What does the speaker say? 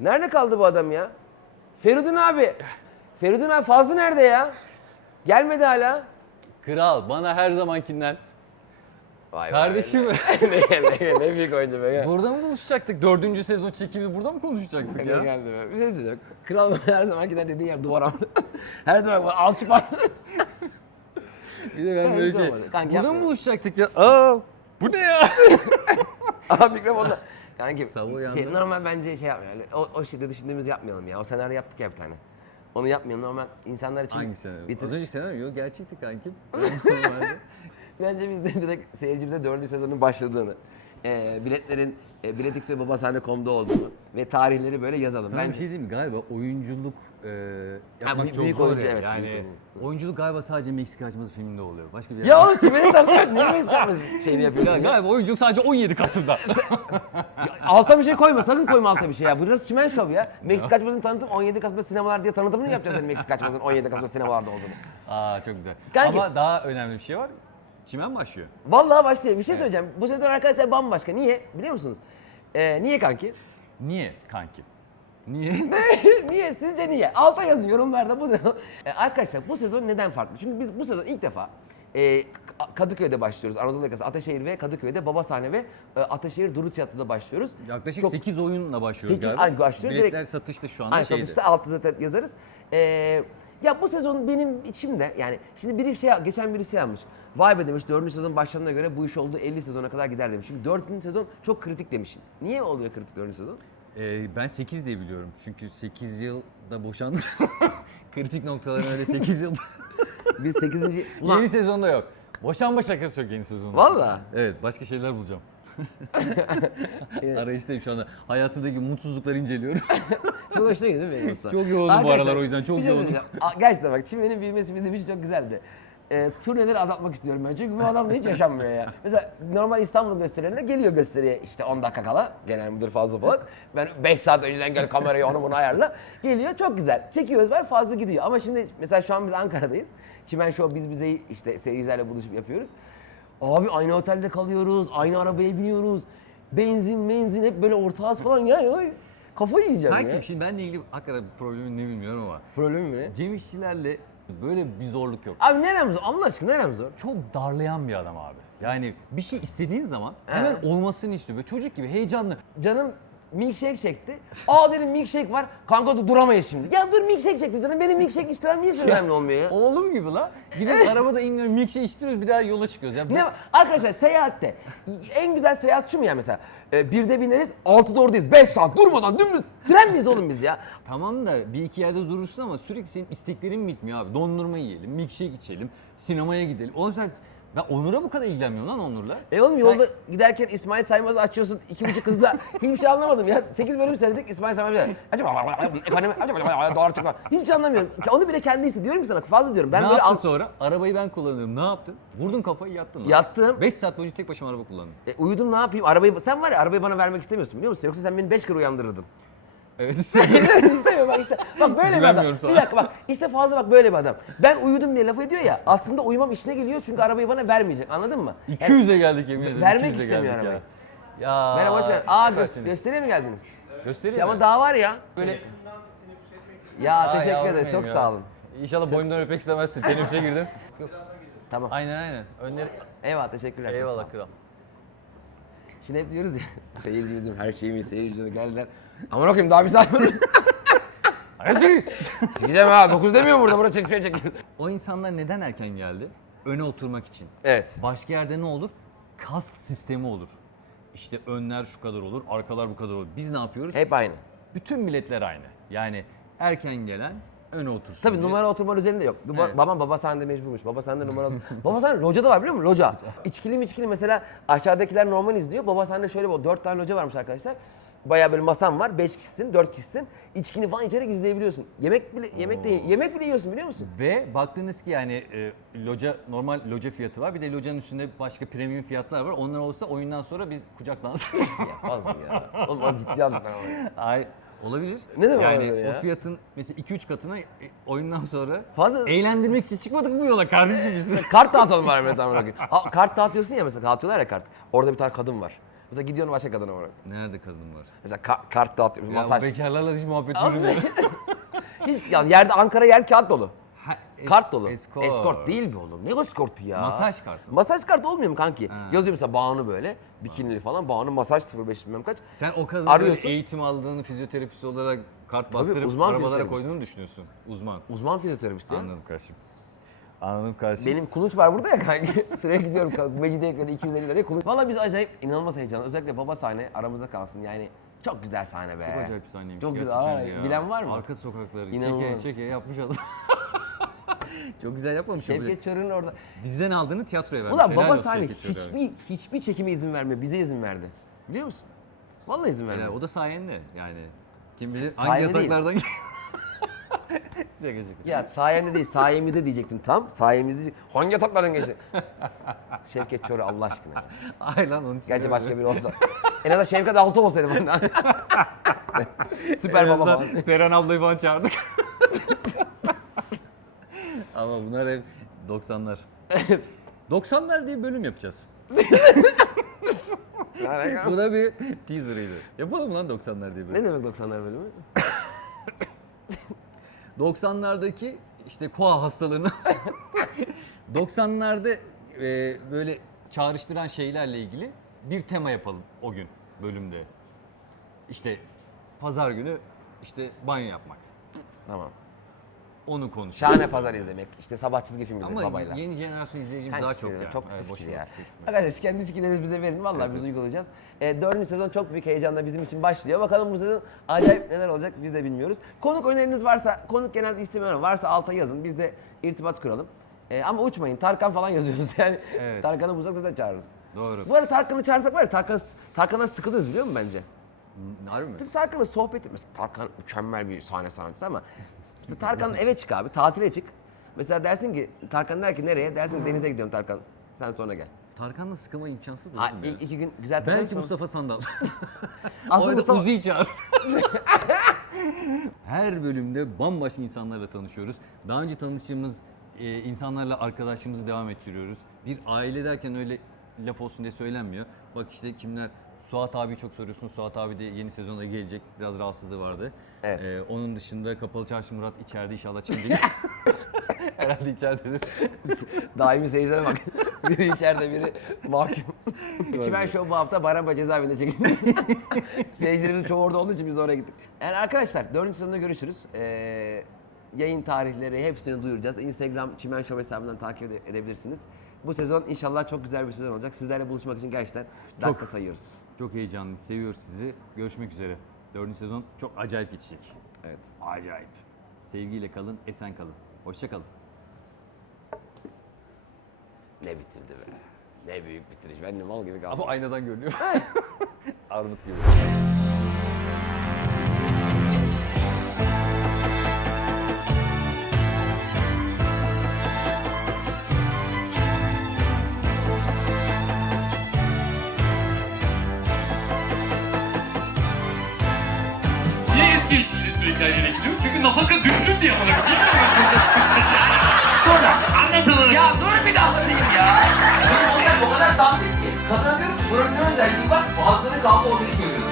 Nerede kaldı bu adam ya? Feridun abi. Feridun abi Fazlı nerede ya? Gelmedi hala. Kral bana her zamankinden. Vay Kardeşim ne, ne, ne büyük oyuncu be. burada mı buluşacaktık? Dördüncü sezon çekimi burada mı konuşacaktık Ne ya? geldi be. Bir şey söyleyeceğim. Kral her zaman gider dediğin yer duvara. her zaman var. Alçı var. Bir de ben böyle şey. Kanka, Burada yapma. mı buluşacaktık ya? Aa bu ne ya? Aha mikrofonda. Uyandı. şey, normal bence şey yapmayalım. O, o şeyde düşündüğümüzü yapmayalım ya. O senaryo yaptık ya bir tane. Onu yapmayalım. Normal insanlar için Hangi senaryo? bitir- Az önce senaryo yok gerçekti kankim. Bence biz de direkt seyircimize dördüncü sezonun başladığını, e, biletlerin e, biletix ve babasahne.com'da olduğunu ve tarihleri böyle yazalım. Sana bir Bence şey diyeyim mi? Galiba oyunculuk e, yapmak büyük- çok büyük zor oyuncu, ya. evet, yani büyük oyuncu. oyunculuk galiba sadece Meksika açması filminde oluyor. Başka bir Ya oğlum Tümer'i tanımıyor. Niye biz kalmaz şeyini yapıyorsun Ya ya? galiba oyunculuk sadece 17 Kasım'da. Alta bir şey koyma. Sakın koyma alta bir şey ya. Bu biraz çimen şov ya. Meksika açmasını tanıtım 17 Kasım'da sinemalar diye tanıtımını mı yapacağız senin Meksika açmasının 17 Kasım'da sinemalarda olduğunu. Aa çok güzel. Kanki- Ama daha önemli bir şey var. Çimen başlıyor. Vallahi başlayalım. Bir şey söyleyeceğim. Bu sezon arkadaşlar bambaşka. Niye? Biliyor musunuz? Ee, niye kanki? Niye kanki? Niye? niye? Sizce niye? Alta yazın yorumlarda bu sezon. Ee, arkadaşlar bu sezon neden farklı? Çünkü biz bu sezon ilk defa e, Kadıköy'de başlıyoruz. Anadolu yakası Ataşehir ve Kadıköy'de Babasahne ve e, Ataşehir Duru Tiyatro'da başlıyoruz. Yaklaşık Çok- 8 oyunla başlıyoruz Sekiz- galiba. ay, başlıyor. Biletler Direkt- satışta şu anda Aynı şeyde. satışta altı zaten yazarız. Ee, ya bu sezon benim içimde yani şimdi biri şey geçen birisi yazmış. Vay be demiş 4. sezon başladığına göre bu iş oldu 50 sezona kadar gider demiş. Çünkü 4. sezon çok kritik demişsin. Niye oluyor kritik 4. sezon? Ee, ben 8 diye biliyorum. Çünkü 8 yılda boşandım. Kritik noktaların öyle 8 yılda. Biz 8. Ulan yeni sezonda yok. Boşanma şakası yok yeni sezonda. Valla. Evet başka şeyler bulacağım. Arayıştayım şu anda. Hayatındaki mutsuzlukları inceliyorum. çok hoşuna gidiyor değil mi? Yoksa? Çok yoğunum bu Arkadaşlar, aralar o yüzden, çok bir şey yoğunum. söyleyeceğim. Aa, Gerçekten bak çimenin büyümesi bizim için çok güzeldi. Ee, turneleri azaltmak istiyorum ben çünkü bu adamla hiç yaşanmıyor ya. Mesela normal İstanbul gösterilerinde geliyor gösteriye işte 10 dakika kala genel müdür fazla falan. Ben 5 saat önceden gel kamerayı onu bunu ayarla. Geliyor çok güzel. Çekiyoruz var fazla gidiyor. Ama şimdi mesela şu an biz Ankara'dayız. Çimen Show biz bizeyi işte seyircilerle buluşup yapıyoruz. Abi aynı otelde kalıyoruz, aynı arabaya biniyoruz. Benzin, benzin hep böyle ortağız falan yani. Ay, Kafayı yiyeceğim ya. Şimdi benle ilgili hakikaten problemin ne bilmiyorum ama. Problemi ne? Cem İşçilerle böyle bir zorluk yok. Abi nerem zor? Allah aşkına nerem zor? Çok darlayan bir adam abi. Yani bir şey istediğin zaman hemen olmasını istiyor. Böyle çocuk gibi heyecanlı. Canım milkshake çekti. Aa dedim milkshake var. Kanka dur duramayız şimdi. Ya dur milkshake çekti canım. Benim milkshake istemem niye önemli olmuyor ya? Oğlum gibi la. Gidip arabada iniyoruz, milkshake içtiriyoruz bir daha yola çıkıyoruz. Ya Ne var? Arkadaşlar seyahatte en güzel seyahat şu mu ya mesela? Ee, birde bineriz, altıda oradayız. Beş saat durmadan dümdüz. Tren miyiz oğlum biz ya? Tamam da bir iki yerde durursun ama sürekli senin isteklerin bitmiyor abi. Dondurma yiyelim, milkshake içelim, sinemaya gidelim. Oğlum sen ben Onur'a bu kadar ilgilenmiyorum lan Onur'la. E oğlum yolda giderken İsmail Saymaz'ı açıyorsun iki buçuk hızla. Hiçbir şey anlamadım ya. Sekiz bölüm seyredik İsmail Saymaz. Acaba ekonomi, acaba dolar çıkma. Hiçbir şey anlamıyorum. Onu bile kendi istedi. Diyorum ki sana fazla diyorum. Ben ne böyle yaptın al- sonra? Arabayı ben kullanıyorum. Ne yaptın? Vurdun kafayı yattın lan. Yattım. 5 saat boyunca tek başıma araba kullandım. E, uyudum ne yapayım? Arabayı sen var ya arabayı bana vermek istemiyorsun biliyor musun? Yoksa sen beni beş kere uyandırırdın. Evet işte. İstemiyorum bak işte. Bak böyle bir adam. Güvenmiyorum sana. Bir dakika bak. İşte fazla bak böyle bir adam. Ben uyudum diye laf ediyor ya. Aslında uyumam işine geliyor çünkü arabayı bana vermeyecek. Anladın mı? 200'e geldik yemin ederim. vermek 200'e istemiyor geldik arabayı. Ya. ya Merhaba hoş geldin. Aa gö- gösteriye mi geldiniz? Göstereyim Şey, mi? ama daha var ya. Böyle... Ya Aa, teşekkür yavrum benim Çok ya. sağ olun. İnşallah boynundan öpmek istemezsin. Teneffüse girdin. Tamam. aynen aynen. Önleri... Eyvallah teşekkürler. çok sağ olun. Eyvallah kral. Şimdi hep diyoruz ya. Seyirci bizim her şeyimiz. Seyirci geldiler. Aman okuyayım daha bir saat var. Hadi. Gidemem ha. Dokuz demiyor burada. Burada çekiyor çekiyor. O insanlar neden erken geldi? Öne oturmak için. Evet. Başka yerde ne olur? Kast sistemi olur. İşte önler şu kadar olur, arkalar bu kadar olur. Biz ne yapıyoruz? Hep aynı. Bütün milletler aynı. Yani erken gelen öne otursun. Tabii diye. numara oturma üzerinde yok. Ba- Evet. Babam baba sahnede mecburmuş. Baba sahnede numara... baba sahnede loca da var biliyor musun? Loca. İçkili mi içkili mesela aşağıdakiler normal izliyor. Baba sahnede şöyle bir dört tane loca varmış arkadaşlar. Bayağı böyle masam var. Beş kişisin, dört kişisin. İçkini falan içerek izleyebiliyorsun. Yemek bile yemek de yemek bile yiyorsun biliyor musun? Ve baktınız ki yani e, loca normal loca fiyatı var. Bir de locanın üstünde başka premium fiyatlar var. Onlar olsa oyundan sonra biz kucak dansı. Ya fazla ya. Oğlum ciddi alacak ben onu. Ay olabilir. Ne demek yani olabilir ya? o fiyatın mesela 2-3 katına e, oyundan sonra Fazla- eğlendirmek için çıkmadık bu yola kardeşim biz. Kart dağıtalım bari Mehmet amına koyayım. Ha, Kart dağıtıyorsun ya mesela dağıtıyorlar ya kart. Orada bir tane kadın var. Mesela gidiyorsun başka kadına var. Nerede kadın var? Mesela ka- kart dağıtıyor, Ya masaj. bekarlarla hiç muhabbet Abi, yürümüyor. Hiç, yani yerde Ankara yer kağıt dolu. Kart dolu. Escort. Escort değil mi oğlum? Ne eskortu ya? Masaj kartı. Masaj kartı olmuyor mu kanki? Ha. Yazıyor mesela Banu böyle, bikinili falan. Banu masaj 05 bilmem kaç. Sen o kadının Arıyorsun. eğitim aldığını fizyoterapist olarak kart bastırıp uzman arabalara fizyoterapist. koyduğunu mu düşünüyorsun? Uzman. Uzman fizyoterapist ya. Anladım kardeşim. Anladım kardeşim. Benim kuluç var burada ya kanki. Sürekli gidiyorum Mecidiyeköy'de 250 liraya kuluç. Valla biz acayip inanılmaz heyecanlı. Özellikle baba sahne aramızda kalsın. Yani çok güzel sahne be. Çok acayip bir sahneymiş Çok güzel. gerçekten Aa, ya. bilen var mı? Arka sokakları İnanılmaz. çeke çeke yapmış adam. Çok güzel yapmamış. ya. Şevket Çor'un orada. Diziden aldığını tiyatroya vermiş. Ulan Helal baba olsun sahne Şevket Çor'a. hiçbir, hiçbir çekime izin vermiyor. Bize izin verdi. Biliyor musun? Vallahi izin vermedi. Helal, o da sayende yani. Kim bilir hangi Sayende değil. yataklardan... şaka şaka. Ya sayemde değil, sayemizde diyecektim tam. Sayemizde Hangi yataklardan geçti? Şevket Çor'u Allah aşkına. ya. Ay lan onun için Gerçi başka biri olsa. En azından Şevket Altı olsaydı benden. Süper baba falan. Beren ablayı falan çağırdık. Ama bunlar hep 90'lar. 90'lar diye bölüm yapacağız. Bu da bir teaser'ıydı. Yapalım lan 90'lar diye bölüm. Ne demek 90'lar bölümü? 90'lardaki işte koa hastalığını 90'larda e, böyle çağrıştıran şeylerle ilgili bir tema yapalım o gün bölümde. İşte pazar günü işte banyo yapmak. Tamam. Onu konuşalım. Şahane pazar izlemek. İşte sabah çizgi film izlemek Ama babayla. yeni jenerasyon izleyicimiz Kanka daha çok ya. Çok kötü fikir ya. Arkadaşlar kendi fikirlerinizi bize verin. Vallahi biz uygulayacağız. E, dördüncü sezon çok büyük heyecanla bizim için başlıyor. Bakalım bu sezon acayip neler olacak biz de bilmiyoruz. Konuk öneriniz varsa, konuk genelde istemiyorum. Varsa alta yazın. Biz de irtibat kuralım. E, ama uçmayın. Tarkan falan yazıyorsunuz yani. Evet. Tarkan'ı bulsak da çağırırız. Doğru. Bu arada Tarkan'ı çağırsak var ya Tarkan, Tarkan'a sıkılırız biliyor musun bence? Harbi mi? Çünkü Tarkan'ın sohbeti, mesela Tarkan mükemmel bir sahne sanatçısı ama mesela Tarkan eve çık abi, tatile çık. Mesela dersin ki, Tarkan der ki nereye? Dersin ki denize gidiyorum Tarkan. Sen sonra gel. Tarkan'la sıkılma imkansız Ha, değil mi? ilk iki gün güzel Belki takılırsın. Mustafa Sandal. Asıl Orada Mustafa... Uzi'yi çağır. Her bölümde bambaşka insanlarla tanışıyoruz. Daha önce tanıştığımız e, insanlarla arkadaşlığımızı devam ettiriyoruz. Bir aile derken öyle laf olsun diye söylenmiyor. Bak işte kimler Suat abi çok soruyorsun. Suat abi de yeni sezonda gelecek. Biraz rahatsızlığı vardı. Evet. E, onun dışında Kapalı Çarşı Murat içeride inşallah çıkacak. Herhalde içeridedir. Daimi seyircilere bak. biri içeride biri mahkum. Çimen Show bu hafta Baran cezaevinde çekildi. Seyircilerimizin çoğu orada olduğu için biz oraya gittik. Yani arkadaşlar dördüncü sezonda görüşürüz. Ee, yayın tarihleri hepsini duyuracağız. Instagram Çimen Show hesabından takip ede- edebilirsiniz. Bu sezon inşallah çok güzel bir sezon olacak. Sizlerle buluşmak için gerçekten dakika sayıyoruz. Çok heyecanlı. Seviyoruz sizi. Görüşmek üzere. Dördüncü sezon çok acayip geçecek. Evet. Acayip. Sevgiyle kalın, esen kalın. Hoşça kalın. Ne bitirdi be. Ne büyük bitiriş. Ben de mal gibi kaldım. Ama aynadan görünüyor. Armut gibi. Eşiyle sürekli yere gidiyor? Çünkü nafaka düşsün diye bana Sonra. Anlatılır. Ya sonra bir daha anlatayım ya. Benim olay o kadar dandik ki. Kadına diyorum ki buranın ne özelliği var? Bazıları kaldı o değil görüyor.